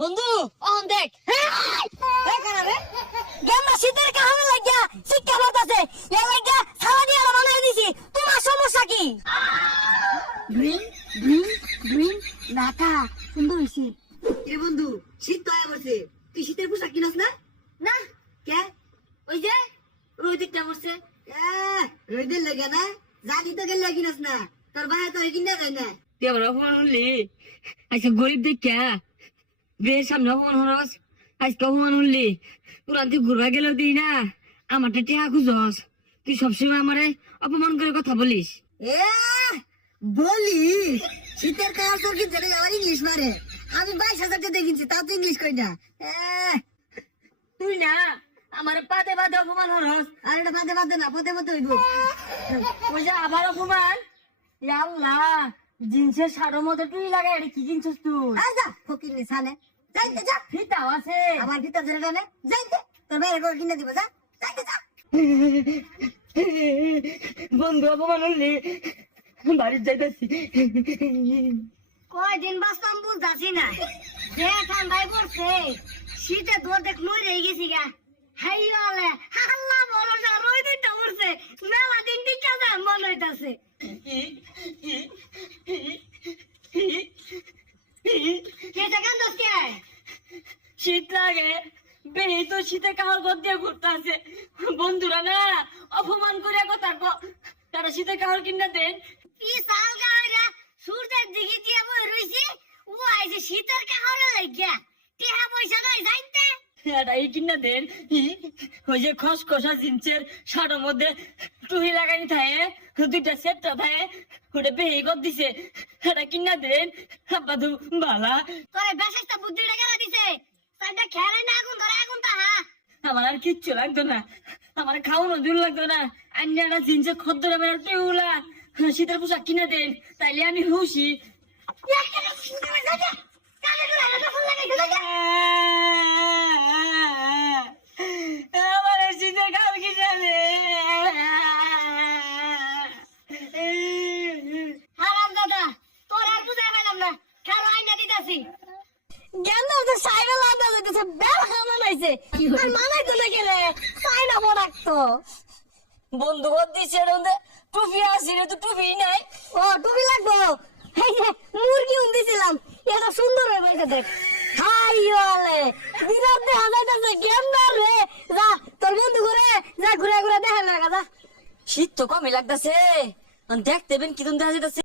বন্ধু অন দেখ। গেমা শীতের কাহামে লাগিয়া শিক্ষা বলতাছে এ লাগিয়া সারা দিয়ে বানাই দিছি। তোমার সমস্যা কি? গ্রিন গ্রিন গ্রিন নাকা সুন্দর হইছে। এ বন্ধু শীত তো আয়া পড়ছে। তুই শীতের পোশাক কিনাস না? না। কে? ওই যে মরছে লেগে না? জানি তো গেলে কিনাস না। তোর ভাই তোর কিনা যায় না। তুই আবার অপমান হলি আজকে গরিব দেখা বের সামনে অপমান হরস আজকে অপমান হলি পুরান তুই ঘুরবা গেলেও দিই না। আমারটা টেহা খুঁজস। তুই সবসময় আমারে অপমান করে কথা বলিস। এ বলি শীতের কাজ তোর কি জানে আমার ইংলিশ মারে। আমি বাইশ হাজার টাকা কিনছি তাও তো ইংলিশ কই না। এ, তুই না আমার পাতে পাতে অপমান হরস আর এটা বাদে বাদে না পদে পদে হইব। ওই যে আবার অপমান? আল্লাহ। জিন্সের শাড়োর মধ্যে তুই লাগাই এটা কি কিনছিস তুই আর যা ফকির নি সানে যাইতে যা। ফিতাও আছে। আমার ভিতর ধরে টানে। যাইতে তোর বাইরে করে কিনে দিব যা। যাইতে যা। বন্ধু অপমান হলি বাড়ির যাইতেছি। কয়দিন বাঁচতাম বুঝতাছি না। যে ঠান্ডায় পড়ছে শীতে দৌড় দেখ মই রয়ে গেছি গা। হাই আলে আল্লাহ ভরসা রই দুইটা পড়ছে মেলা দিন টিকা যান মন হইতাছে। শীত লাগে বেহি তো শীতে কাহার ঘর দিয়ে ঘুরতে আছে বন্ধুরা না অপমান করে কথা কো তারা শীতে কাহার কিনা দেন। বিশাল গাড়িরা সূর্যের দিকে দিয়ে বই রইছি ও আইছে শীতের কাহরে লাগিয়া। টিহা পয়সা নাই জানতে এটা এই কিনা দেন। ওই যে খসখসা জিন্সের শাড়োর মধ্যে টুহি লাগানি থাকে। দুইটা সেটটা থাকে। ওটা বেহি কর দিছে। এটা কিনা দেন। আব্বা তো বালা। তোরে বেশাইতা বুদ্ধিটা কেন দিছে? আমার আর কিচ্ছু লাগতো না। আমার খাওয়ানো দূর লাগতো না। আন্যাটা জিন্সের খদ্দরে মেরা টেউলা শীতের পোশাক কিনা দেন, তাইলে আমি খুশি। আমার দাদা, তোর আর বুঝাই পেলাম না। খারো আইনা দিতাছি। দাও তো সাইরা বেল খামা নাইছে আর মানাই তো না সাইনা বন্ধু দিছে রন্দে টুপি আসি রে তো টুপি নাই। ও টুপি লাগবো? এই যে মুরগি উন্দিছিলাম এটা সুন্দর হয়ে বসে দেখ। হাই বিরাট দেখা যাইতাছে রে? যা তোর বন্ধু ঘুরে যা ঘুরে ঘুরে দেখা লাগা যা। শীত তো কমই লাগতাছে। দেখতে বেন কি তুমি দেখা যাইতাছে।